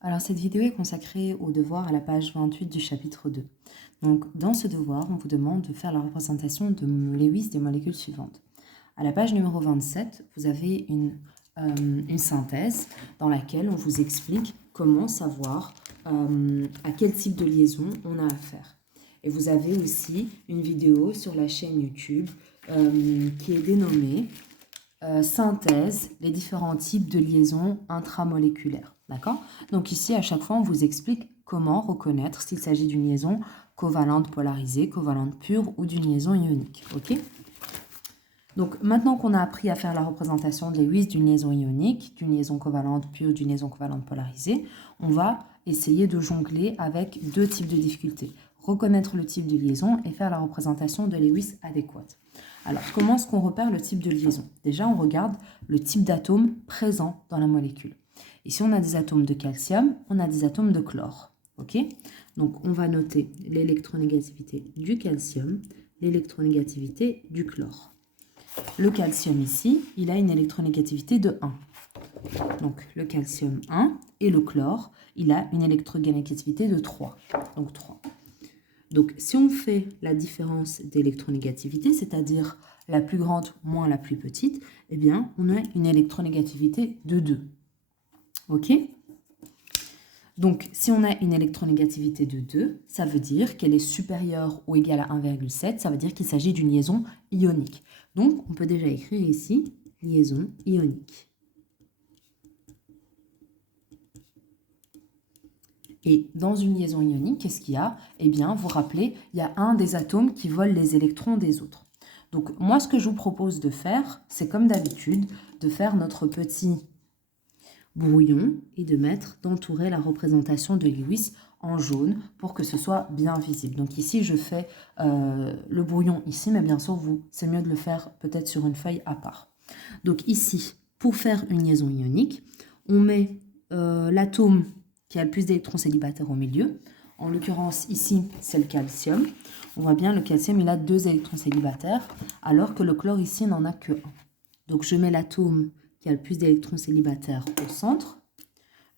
Alors, cette vidéo est consacrée au devoir à la page 28 du chapitre 2. Donc, dans ce devoir, on vous demande de faire la représentation de Lewis des molécules suivantes. À la page numéro 27, vous avez une synthèse dans laquelle on vous explique comment savoir à quel type de liaison on a affaire. Et vous avez aussi une vidéo sur la chaîne YouTube qui est dénommée synthèse, les différents types de liaisons intramoléculaires. D'accord? Donc ici, à chaque fois, on vous explique comment reconnaître s'il s'agit d'une liaison covalente polarisée, covalente pure ou d'une liaison ionique. Ok? Donc maintenant qu'on a appris à faire la représentation de Lewis d'une liaison ionique, d'une liaison covalente pure, d'une liaison covalente polarisée, on va essayer de jongler avec deux types de difficultés. Reconnaître le type de liaison et faire la représentation de Lewis adéquate. Alors, comment est-ce qu'on repère le type de liaison? Déjà, on regarde le type d'atome présent dans la molécule. Ici, on a des atomes de calcium, on a des atomes de chlore. Ok? Donc, on va noter l'électronégativité du calcium, l'électronégativité du chlore. Le calcium ici, il a une électronégativité de 1. Donc, le calcium 1 et le chlore, il a une électronégativité de 3. Donc, 3. Donc, si on fait la différence d'électronégativité, c'est-à-dire la plus grande moins la plus petite, eh bien, on a une électronégativité de 2. OK? Donc, si on a une électronégativité de 2, ça veut dire qu'elle est supérieure ou égale à 1,7, ça veut dire qu'il s'agit d'une liaison ionique. Donc, on peut déjà écrire ici liaison ionique. Et dans une liaison ionique, qu'est-ce qu'il y a? Eh bien, vous vous rappelez, il y a un des atomes qui vole les électrons des autres. Donc, moi, ce que je vous propose de faire, c'est comme d'habitude, de faire notre petit brouillon et d'entourer la représentation de Lewis en jaune pour que ce soit bien visible. Donc ici, je fais le brouillon ici, mais bien sûr, c'est mieux de le faire peut-être sur une feuille à part. Donc ici, pour faire une liaison ionique, on met l'atome qui a le plus d'électrons célibataires au milieu. En l'occurrence, ici, c'est le calcium. On voit bien, le calcium, il a 2 électrons célibataires, alors que le chlore, ici, n'en a que 1. Donc, je mets l'atome qui a le plus d'électrons célibataires au centre.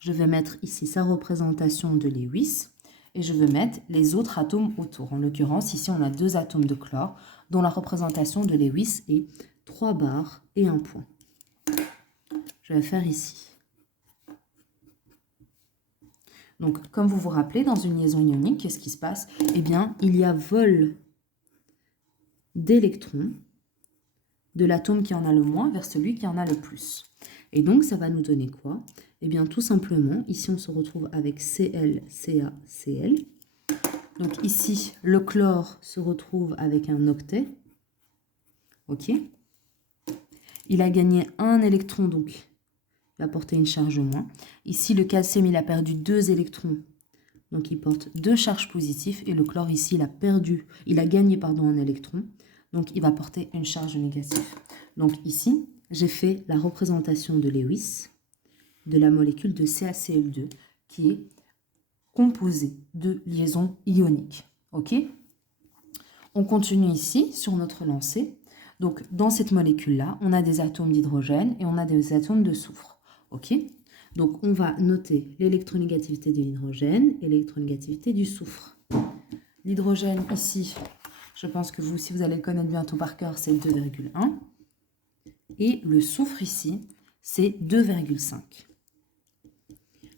Je vais mettre ici sa représentation de Lewis. Et je vais mettre les autres atomes autour. En l'occurrence, ici, on a 2 atomes de chlore, dont la représentation de Lewis est 3 barres et 1 point. Je vais faire ici. Donc, comme vous vous rappelez, dans une liaison ionique, qu'est-ce qui se passe? Eh bien, il y a vol d'électrons de l'atome qui en a le moins vers celui qui en a le plus. Et donc, ça va nous donner quoi? Eh bien, tout simplement, ici, on se retrouve avec Cl, Ca, Cl. Donc, ici, le chlore se retrouve avec un octet. OK? Il a gagné un électron, donc il va porter une charge moins. Ici, le calcium, il a perdu 2 électrons. Donc, il porte 2 charges positives. Et le chlore, ici, il a gagné un électron. Donc, il va porter une charge négative. Donc, ici, j'ai fait la représentation de Lewis de la molécule de CaCl2 qui est composée de liaisons ioniques. OK? On continue ici sur notre lancée. Donc, dans cette molécule-là, on a des atomes d'hydrogène et on a des atomes de soufre. OK? Donc, on va noter l'électronégativité de l'hydrogène et l'électronégativité du soufre. L'hydrogène, ici, je pense que si vous allez le connaître bientôt par cœur, c'est 2,1. Et le soufre, ici, c'est 2,5.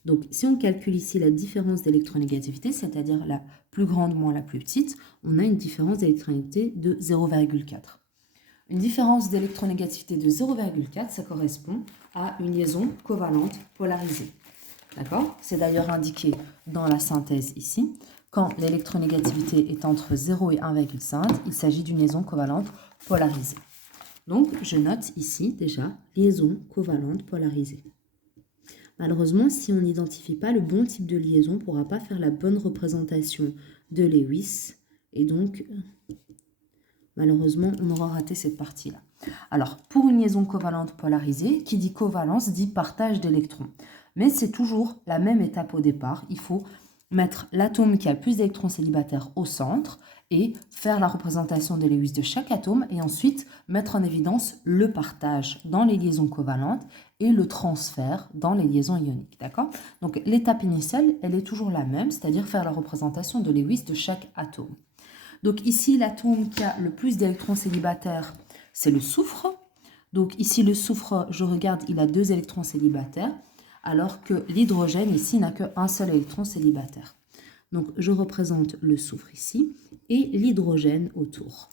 Donc, si on calcule ici la différence d'électronégativité, c'est-à-dire la plus grande moins la plus petite, on a une différence d'électronégativité de 0,4. Une différence d'électronégativité de 0,4, ça correspond à une liaison covalente polarisée. D'accord? C'est d'ailleurs indiqué dans la synthèse ici. Quand l'électronégativité est entre 0 et 1,5, il s'agit d'une liaison covalente polarisée. Donc, je note ici déjà liaison covalente polarisée. Malheureusement, si on n'identifie pas le bon type de liaison, on ne pourra pas faire la bonne représentation de Lewis. Et donc, malheureusement, on aura raté cette partie-là. Alors, pour une liaison covalente polarisée, qui dit covalence dit partage d'électrons. Mais c'est toujours la même étape au départ. Il faut mettre l'atome qui a le plus d'électrons célibataires au centre et faire la représentation de Lewis de chaque atome et ensuite mettre en évidence le partage dans les liaisons covalentes et le transfert dans les liaisons ioniques, d'accord? Donc l'étape initiale, elle est toujours la même, c'est-à-dire faire la représentation de Lewis de chaque atome. Donc ici, l'atome qui a le plus d'électrons célibataires, c'est le soufre. Donc ici, le soufre, je regarde, il a 2 électrons célibataires, alors que l'hydrogène, ici, n'a qu'un seul électron célibataire. Donc je représente le soufre ici et l'hydrogène autour.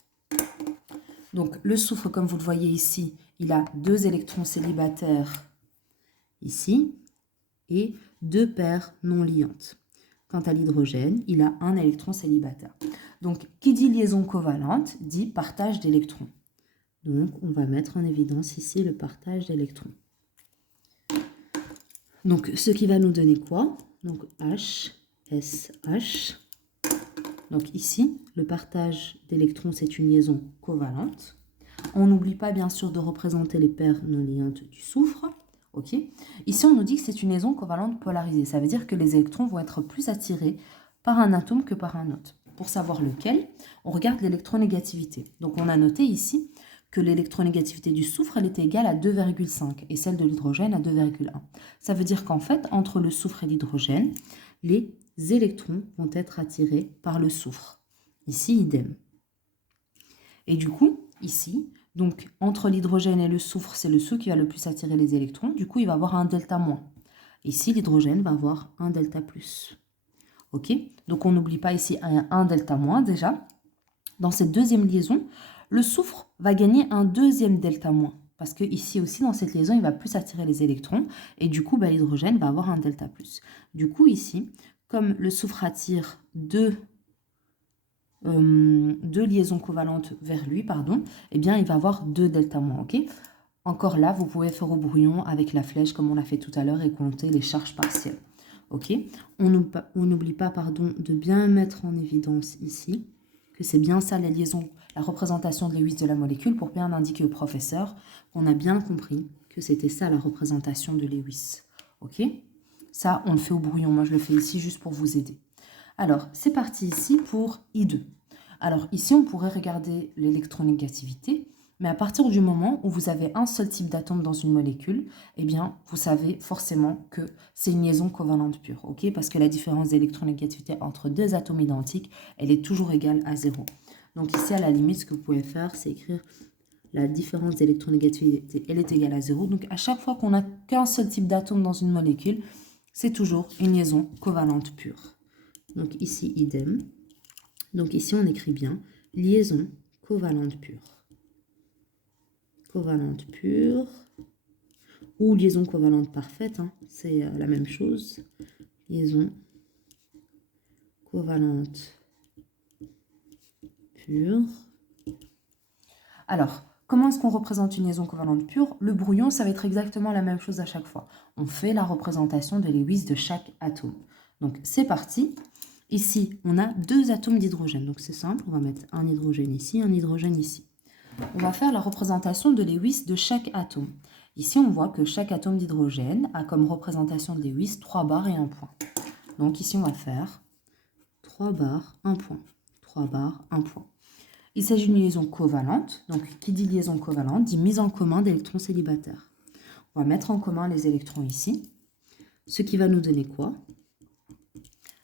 Donc le soufre, comme vous le voyez ici, il a 2 électrons célibataires ici et 2 paires non liantes. Quant à l'hydrogène, il a 1 électron célibataire. Donc, qui dit liaison covalente dit partage d'électrons. Donc, on va mettre en évidence ici le partage d'électrons. Donc, ce qui va nous donner quoi? Donc, H, S, H. Donc, ici, le partage d'électrons, c'est une liaison covalente. On n'oublie pas, bien sûr, de représenter les paires non liantes du soufre. Ok. Ici, on nous dit que c'est une liaison covalente polarisée. Ça veut dire que les électrons vont être plus attirés par un atome que par un autre. Pour savoir lequel, on regarde l'électronégativité. Donc, on a noté ici que l'électronégativité du soufre, elle était égale à 2,5 et celle de l'hydrogène à 2,1. Ça veut dire qu'en fait, entre le soufre et l'hydrogène, les électrons vont être attirés par le soufre. Ici, idem. Et du coup, ici, donc entre l'hydrogène et le soufre, c'est le soufre qui va le plus attirer les électrons. Du coup, il va avoir un delta moins. Ici, l'hydrogène va avoir un delta plus. Ok? Donc, on n'oublie pas ici un delta moins déjà. Dans cette deuxième liaison, le soufre va gagner un deuxième delta moins. Parce que ici aussi, dans cette liaison, il va plus attirer les électrons. Et du coup, l'hydrogène va avoir un delta plus. Du coup, ici, comme le soufre attire deux liaisons covalentes vers lui, eh bien, il va avoir 2 delta moins, ok? Encore là, vous pouvez faire au brouillon avec la flèche comme on l'a fait tout à l'heure et compter les charges partielles, ok? On n'oublie pas, de bien mettre en évidence ici que c'est bien ça la liaison, la représentation de Lewis de la molécule pour bien indiquer au professeur qu'on a bien compris que c'était ça la représentation de Lewis, ok? Ça, on le fait au brouillon, moi je le fais ici juste pour vous aider. Alors, c'est parti ici pour I2. Alors, ici, on pourrait regarder l'électronégativité, mais à partir du moment où vous avez un seul type d'atome dans une molécule, eh bien, vous savez forcément que c'est une liaison covalente pure, ok? Parce que la différence d'électronégativité entre 2 atomes identiques, elle est toujours égale à 0. Donc ici, à la limite, ce que vous pouvez faire, c'est écrire la différence d'électronégativité, elle est égale à 0. Donc, à chaque fois qu'on n'a qu'un seul type d'atome dans une molécule, c'est toujours une liaison covalente pure. Donc ici, idem. Donc ici, on écrit bien liaison covalente pure. Covalente pure ou liaison covalente parfaite, hein, c'est la même chose. Liaison covalente pure. Alors, comment est-ce qu'on représente une liaison covalente pure? Le brouillon, ça va être exactement la même chose à chaque fois. On fait la représentation de Lewis de chaque atome. Donc, c'est parti. Ici, on a 2 atomes d'hydrogène. Donc, c'est simple. On va mettre un hydrogène ici, un hydrogène ici. On va faire la représentation de Lewis de chaque atome. Ici, on voit que chaque atome d'hydrogène a comme représentation de Lewis 3 barres et 1 point. Donc, ici, on va faire 3 barres, 1 point. 3 barres, 1 point. Il s'agit d'une liaison covalente. Donc, qui dit liaison covalente dit mise en commun d'électrons célibataires. On va mettre en commun les électrons ici. Ce qui va nous donner quoi?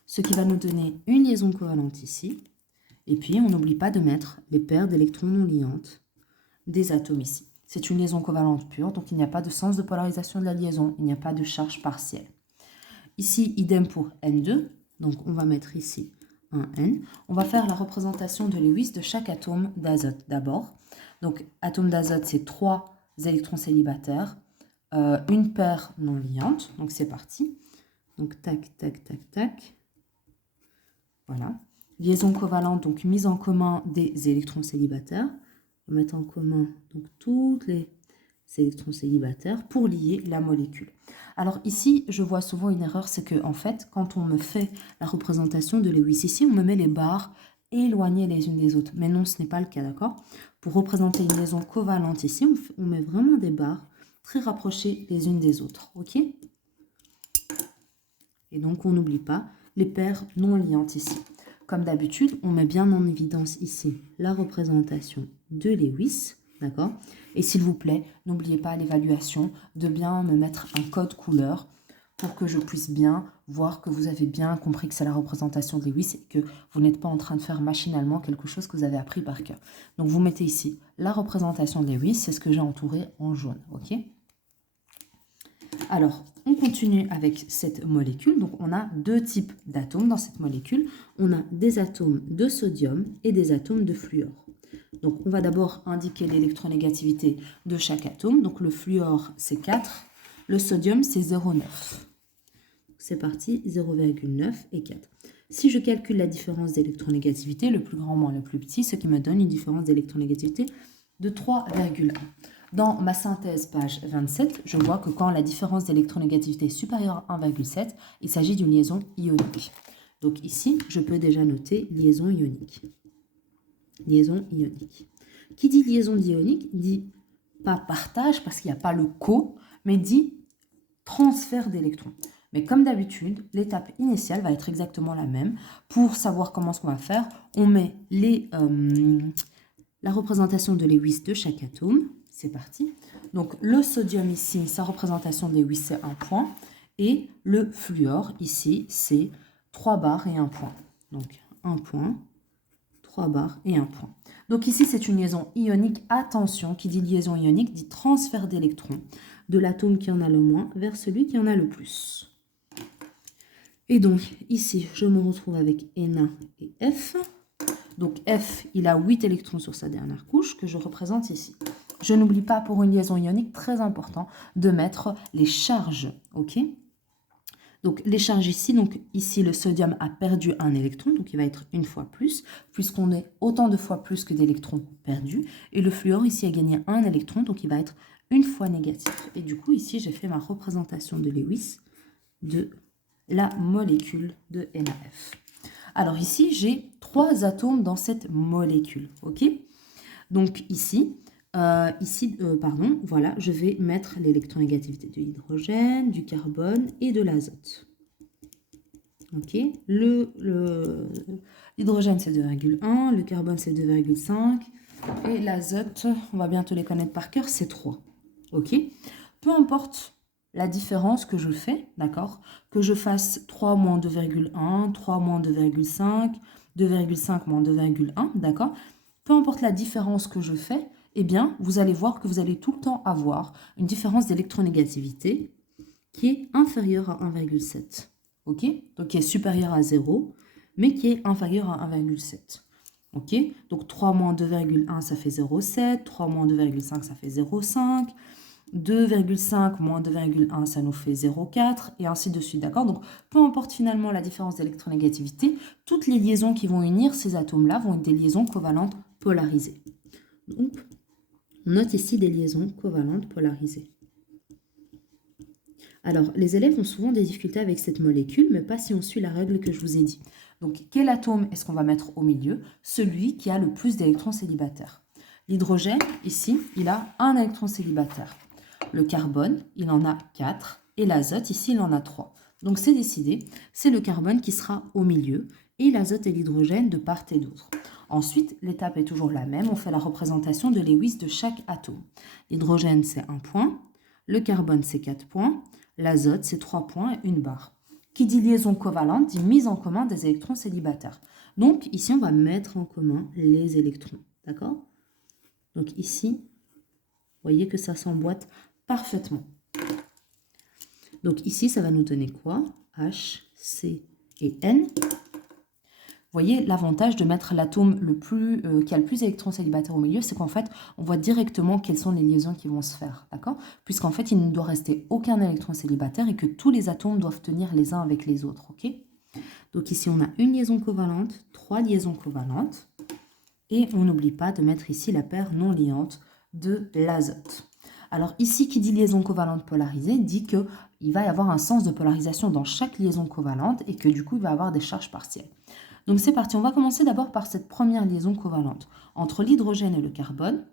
Ce qui va nous donner une liaison covalente ici. Et puis, on n'oublie pas de mettre les paires d'électrons non liantes des atomes ici. C'est une liaison covalente pure, donc il n'y a pas de sens de polarisation de la liaison, il n'y a pas de charge partielle. Ici, idem pour N2. Donc, on va mettre ici un N. On va faire la représentation de Lewis de chaque atome d'azote d'abord. Donc, atome d'azote, c'est 3 électrons célibataires, une paire non liante. Donc, c'est parti. Donc, tac, tac, tac, tac. Voilà. Liaison covalente, donc mise en commun des électrons célibataires. On va mettre en commun donc toutes les électrons célibataires pour lier la molécule. Alors ici, je vois souvent une erreur, c'est que en fait, quand on me fait la représentation de Lewis ici, on me met les barres éloignées les unes des autres. Mais non, ce n'est pas le cas, d'accord? Pour représenter une liaison covalente ici, on met vraiment des barres très rapprochées les unes des autres, ok? Et donc, on n'oublie pas les paires non liantes ici. Comme d'habitude, on met bien en évidence ici la représentation de Lewis, d'accord? Et s'il vous plaît, n'oubliez pas à l'évaluation de bien me mettre un code couleur pour que je puisse bien voir que vous avez bien compris que c'est la représentation de Lewis et que vous n'êtes pas en train de faire machinalement quelque chose que vous avez appris par cœur. Donc vous mettez ici la représentation de Lewis, c'est ce que j'ai entouré en jaune, ok? Alors, on continue avec cette molécule. Donc, on a deux types d'atomes dans cette molécule. On a des atomes de sodium et des atomes de fluor. Donc, on va d'abord indiquer l'électronégativité de chaque atome. Donc, le fluor, c'est 4. Le sodium, c'est 0,9. C'est parti, 0,9 et 4. Si je calcule la différence d'électronégativité, le plus grand moins le plus petit, ce qui me donne une différence d'électronégativité de 3,1. Dans ma synthèse, page 27, je vois que quand la différence d'électronégativité est supérieure à 1,7, il s'agit d'une liaison ionique. Donc ici, je peux déjà noter liaison ionique. Liaison ionique. Qui dit liaison ionique dit pas partage, parce qu'il n'y a pas le co, mais dit transfert d'électrons. Mais comme d'habitude, l'étape initiale va être exactement la même. Pour savoir comment ce qu'on va faire, on met la représentation de Lewis de chaque atome. C'est parti. Donc, le sodium ici, sa représentation de Lewis, c'est 1 point. Et le fluor, ici, c'est 3 barres et 1 point. Donc, 1 point, 3 barres et 1 point. Donc, ici, c'est une liaison ionique. Attention, qui dit liaison ionique, dit transfert d'électrons de l'atome qui en a le moins vers celui qui en a le plus. Et donc, ici, je me retrouve avec Na et F. Donc, F, il a 8 électrons sur sa dernière couche que je représente ici. Je n'oublie pas pour une liaison ionique, très important, de mettre les charges, ok? Donc, les charges ici, donc ici, le sodium a perdu un électron, donc il va être une fois plus, puisqu'on est autant de fois plus que d'électrons perdus. Et le fluor, ici, a gagné un électron, donc il va être une fois négatif. Et du coup, ici, j'ai fait ma représentation de Lewis de la molécule de NaF. Alors ici, j'ai 3 atomes dans cette molécule, ok? Donc ici, voilà, je vais mettre l'électronégativité de l'hydrogène, du carbone et de l'azote. Ok, l'hydrogène c'est 2,1, le carbone c'est 2,5 et l'azote, on va bientôt les connaître par cœur, c'est 3. Ok, peu importe la différence que je fais, d'accord, que je fasse 3 moins 2,1, 3 moins 2,5, 2,5 moins 2,1, d'accord, peu importe la différence que je fais, eh bien, vous allez voir que vous allez tout le temps avoir une différence d'électronégativité qui est inférieure à 1,7. Ok? Donc, qui est supérieure à 0, mais qui est inférieure à 1,7. Ok? Donc, 3 moins 2,1, ça fait 0,7. 3 moins 2,5, ça fait 0,5. 2,5 moins 2,1, ça nous fait 0,4, et ainsi de suite, d'accord? Donc, peu importe finalement la différence d'électronégativité, toutes les liaisons qui vont unir ces atomes-là vont être des liaisons covalentes polarisées. Donc, on note ici des liaisons covalentes polarisées. Alors, les élèves ont souvent des difficultés avec cette molécule, mais pas si on suit la règle que je vous ai dit. Donc, quel atome est-ce qu'on va mettre au milieu? Celui qui a le plus d'électrons célibataires. L'hydrogène, ici, il a un électron célibataire. Le carbone, il en a 4. Et l'azote, ici, il en a 3. Donc, c'est décidé, c'est le carbone qui sera au milieu et l'azote et l'hydrogène de part et d'autre. Ensuite, l'étape est toujours la même. On fait la représentation de Lewis de chaque atome. L'hydrogène, c'est 1 point. Le carbone, c'est 4 points. L'azote, c'est 3 points et 1 barre. Qui dit liaison covalente dit mise en commun des électrons célibataires. Donc, ici, on va mettre en commun les électrons. D'accord? Donc, ici, vous voyez que ça s'emboîte parfaitement. Donc, ici, ça va nous donner quoi? H, C et N. Vous voyez, l'avantage de mettre l'atome qui a le plus d'électrons célibataires au milieu, c'est qu'en fait, on voit directement quelles sont les liaisons qui vont se faire, d'accord? Puisqu'en fait, il ne doit rester aucun électron célibataire et que tous les atomes doivent tenir les uns avec les autres, ok? Donc ici, on a une liaison covalente, 3 liaisons covalentes, et on n'oublie pas de mettre ici la paire non liante de l'azote. Alors ici, qui dit liaison covalente polarisée, dit qu'il va y avoir un sens de polarisation dans chaque liaison covalente et que du coup, il va y avoir des charges partielles. Donc c'est parti, on va commencer d'abord par cette première liaison covalente. Entre l'hydrogène et le carbone,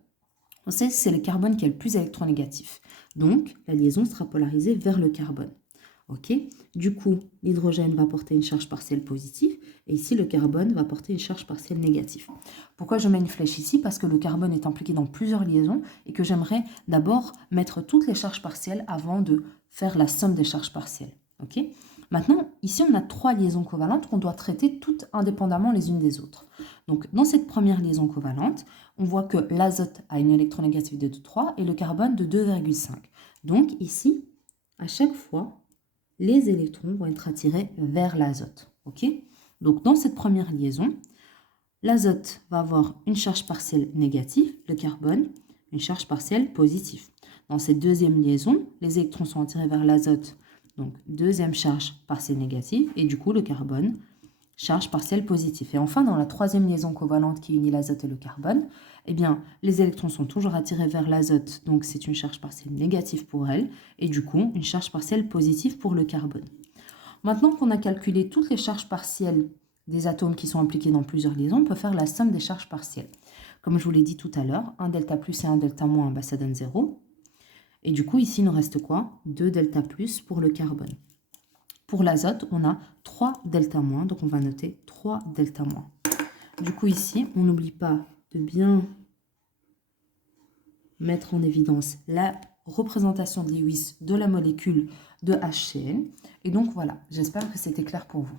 on sait que c'est le carbone qui est le plus électronégatif. Donc la liaison sera polarisée vers le carbone. Ok? Du coup, l'hydrogène va porter une charge partielle positive et ici, le carbone va porter une charge partielle négative. Pourquoi je mets une flèche ici? Parce que le carbone est impliqué dans plusieurs liaisons et que j'aimerais d'abord mettre toutes les charges partielles avant de faire la somme des charges partielles. Ok? Maintenant, ici, on a 3 liaisons covalentes qu'on doit traiter toutes indépendamment les unes des autres. Donc, dans cette première liaison covalente, on voit que l'azote a une électronégativité de 3 et le carbone de 2,5. Donc, ici, à chaque fois, les électrons vont être attirés vers l'azote. Ok? Donc, dans cette première liaison, l'azote va avoir une charge partielle négative, le carbone, une charge partielle positive. Dans cette deuxième liaison, les électrons sont attirés vers l'azote, donc deuxième charge partielle négative, et du coup, le carbone, charge partielle positive. Et enfin, dans la troisième liaison covalente qui unit l'azote et le carbone, eh bien, les électrons sont toujours attirés vers l'azote, donc c'est une charge partielle négative pour elle, et du coup, une charge partielle positive pour le carbone. Maintenant qu'on a calculé toutes les charges partielles des atomes qui sont impliqués dans plusieurs liaisons, on peut faire la somme des charges partielles. Comme je vous l'ai dit tout à l'heure, un delta plus et un delta moins, bah, ça donne 0. Et du coup, ici, il nous reste quoi? 2 delta plus pour le carbone. Pour l'azote, on a 3 delta moins, donc on va noter 3 delta moins. Du coup, ici, on n'oublie pas de bien mettre en évidence la représentation de Lewis de la molécule de HCl. Et donc voilà, j'espère que c'était clair pour vous.